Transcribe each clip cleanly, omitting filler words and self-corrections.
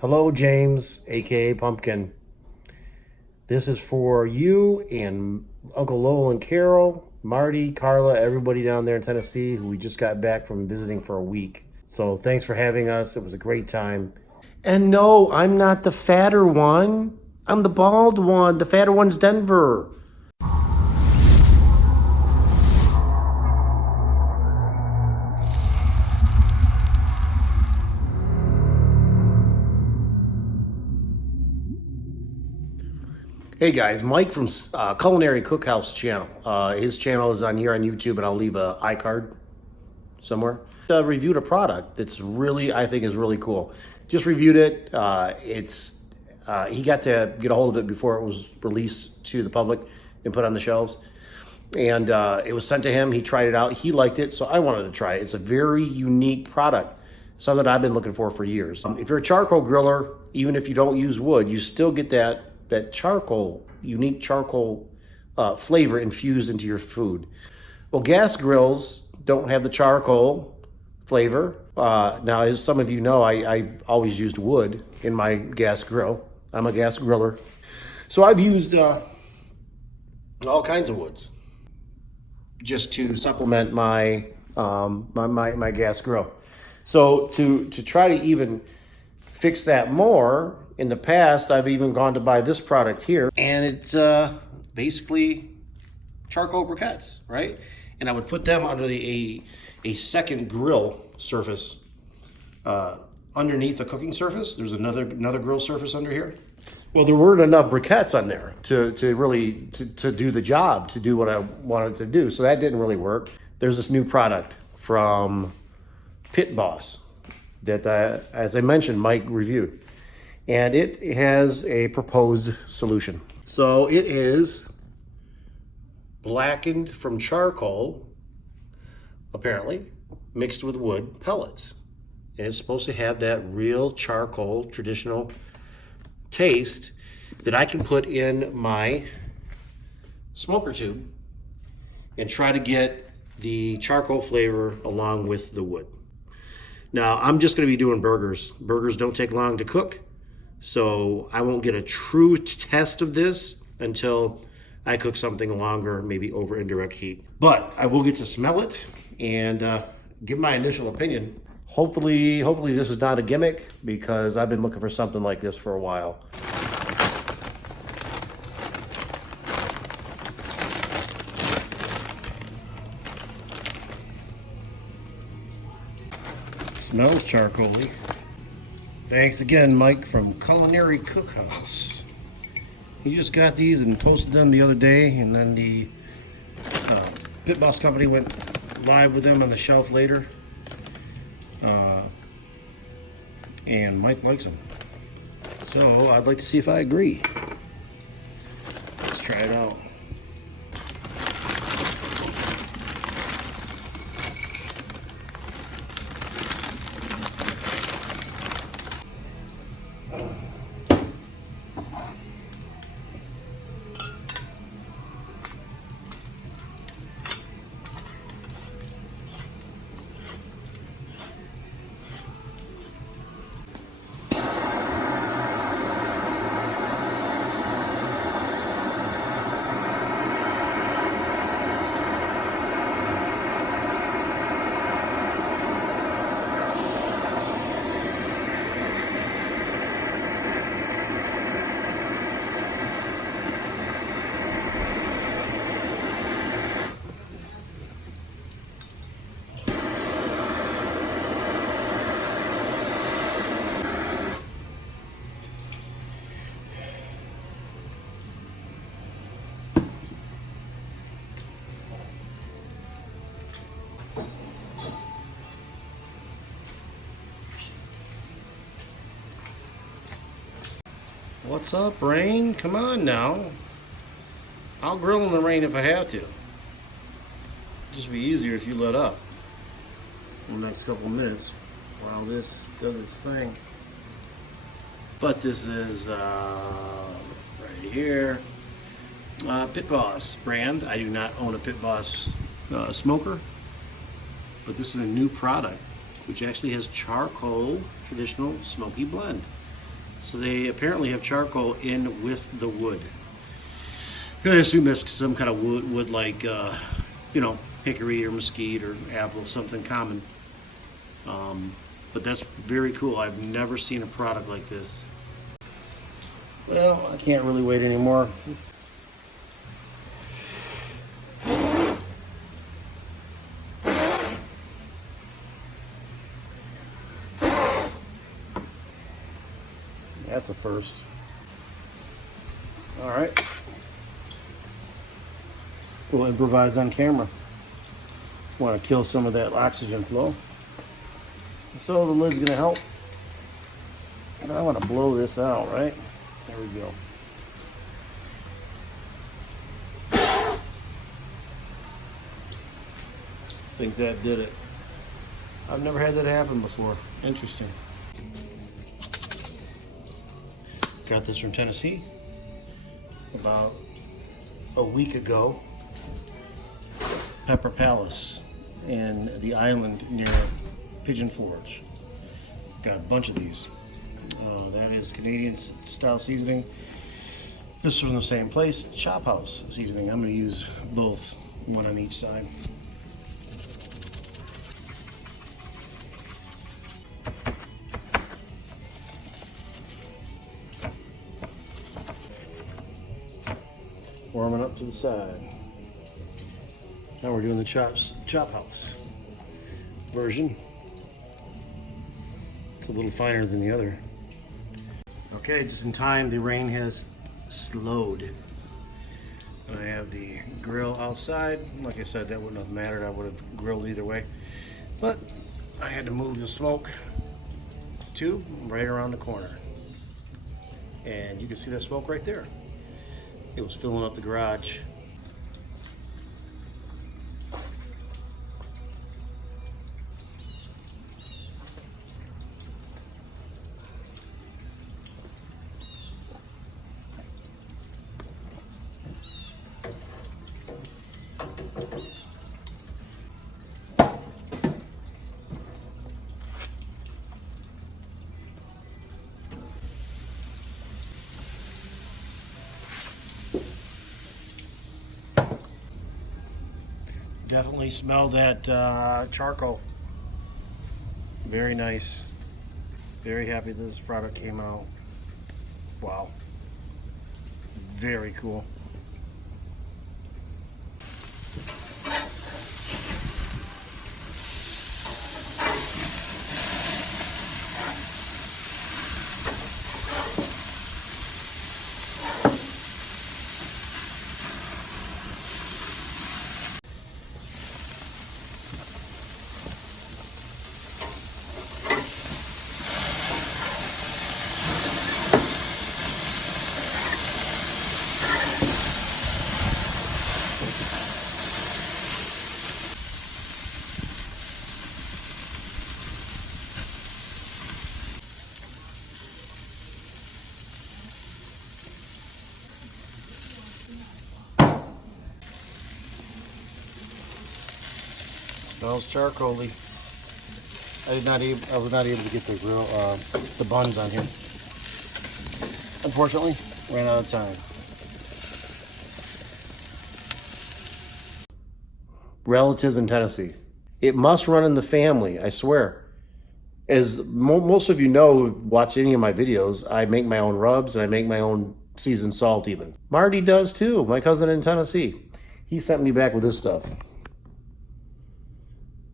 Hello, James, aka Pumpkin. This is for you and Uncle Lowell and Carol, Marty, Carla, everybody down there in Tennessee who we just got back from visiting for a week. So thanks for having us. It was a great time. And no, I'm not the fatter one. I'm the bald one. The fatter one's Denver. Hey guys, Mike from Culinary Cookhouse channel. His channel is on here on YouTube, and I'll leave a iCard somewhere. Reviewed a product that's really, I think, is really cool. Just reviewed it. He got to get a hold of it before it was released to the public and put on the shelves. And it was sent to him. He tried it out. He liked it, so I wanted to try it. It's a very unique product, something that I've been looking for years. If you're a charcoal griller, even if you don't use wood, you still get that charcoal, unique charcoal flavor infused into your food. Well, gas grills don't have the charcoal flavor. Now, as some of you know, I always used wood in my gas grill. I'm a gas griller. So I've used all kinds of woods just to supplement my my gas grill. So to try to even fix that more, in the past, I've even gone to buy this product here, and it's basically charcoal briquettes, right? And I would put them under a second grill surface underneath the cooking surface. There's another grill surface under here. Well, there weren't enough briquettes on there to really do the job, to do what I wanted to do. So that didn't really work. There's this new product from Pit Boss that, as I mentioned, Mike reviewed. And it has a proposed solution. So it is blackened from charcoal, apparently, mixed with wood pellets. And it's supposed to have that real charcoal, traditional taste that I can put in my smoker tube and try to get the charcoal flavor along with the wood. Now, I'm just going to be doing burgers. Burgers don't take long to cook, so I won't get a true test of this until I cook something longer, maybe over indirect heat. But I will get to smell it and give my initial opinion. Hopefully this is not a gimmick, because I've been looking for something like this for a while. Smells charcoaly. Thanks again, Mike from Culinary Cookhouse. He just got these and posted them the other day, and then the Pit Boss company went live with them on the shelf later. And Mike likes them. So I'd like to see if I agree. Let's try it out. What's up, rain? Come on now. I'll grill in the rain if I have to. It'd just be easier if you let up in the next couple of minutes while this does its thing. But this is right here, Pit Boss brand. I do not own a Pit Boss smoker, but this is a new product which actually has charcoal traditional smoky blend. So they apparently have charcoal in with the wood. I assume that's some kind of wood like, you know, hickory or mesquite or apple, something common. But that's very cool. I've never seen a product like this. Well, I can't really wait anymore. That's a first. All right. We'll improvise on camera. Want to kill some of that oxygen flow. So the lid's gonna help. And I want to blow this out, right? There we go. I think that did it. I've never had that happen before. Interesting. Got this from Tennessee about a week ago. Pepper Palace in the island near Pigeon Forge. Got a bunch of these. That is Canadian style seasoning. This is from the same place, Chop House seasoning. I'm going to use both, one on each side. Warming up to the side. Now we're doing the Chop House version. It's a little finer than the other. Okay, just in time, the rain has slowed. And I have the grill outside. Like I said, that wouldn't have mattered. I would have grilled either way. But I had to move the smoke tube right around the corner. And you can see that smoke right there. It was filling up the garage. Definitely smell that charcoal. Very nice. Very happy this product came out. Wow. Very cool. Smells charcoaly. I was not able to get the grill, the buns on here. Unfortunately, ran out of time. Relatives in Tennessee. It must run in the family, I swear. As most of you know who watch any of my videos, I make my own rubs and I make my own seasoned salt even. Marty does too, my cousin in Tennessee. He sent me back with this stuff.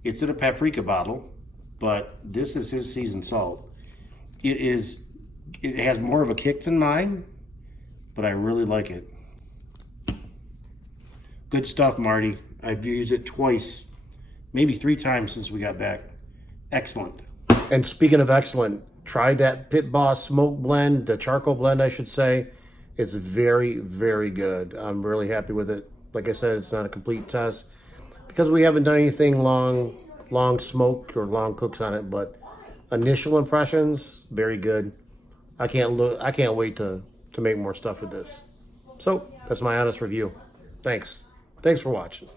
It's in a paprika bottle, but this is his seasoned salt. It has more of a kick than mine, but I really like it. Good stuff, Marty. I've used it twice, maybe 3 times since we got back. Excellent. And speaking of excellent, try that Pit Boss smoke blend, the charcoal blend, I should say. It's very, very good. I'm really happy with it. Like I said, it's not a complete test because we haven't done anything long smoked or long cooks on it, but initial impressions, very good. I can't wait to make more stuff with this. So that's my honest review. Thanks for watching.